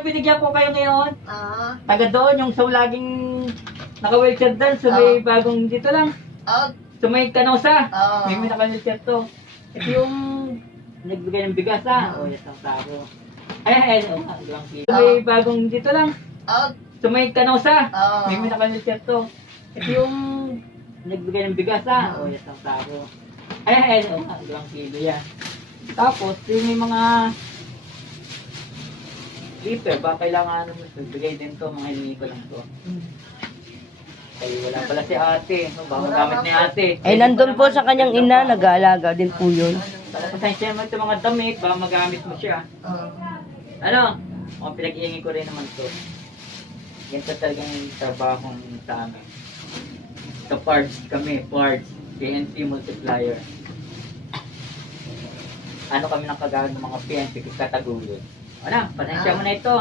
Binigyan ko kayo ngayon. Ah. Taga doon, yung sa laging naka-wheelchair doon. So may bagong dito lang. Oh. So may Canosa. Oh. May naka-wheelchair to. Ito yung nagbigay ng bigas ha. O, yan ang tao. Ay, o, hanggang kilo. So may bagong dito lang. Oh. So may Canosa. Oh. May naka-wheelchair to. Ito yung nagbigay ng bigas ha. O, yan ang tao. Ay, o, hanggang kilo yan. Tapos, yung may mga clipper, ba kailangan mo bigay din to, mga hiningi ko lang to. Ay, wala pala si ate. No, ba magamit ni ate. Ay, nandun po sa kanyang ina, nag-aalaga din po yun. Pasensya naman ito mga damit, baka magamit mo siya. Ano? Mga pinag-iingi ko rin naman to. Ganito talagang trabaho sa amin. Sa parts kami, parts. PNP multiplier. Ano kami ng kagawin ng mga PNP katagulod. Ano, pasensya mo na ito.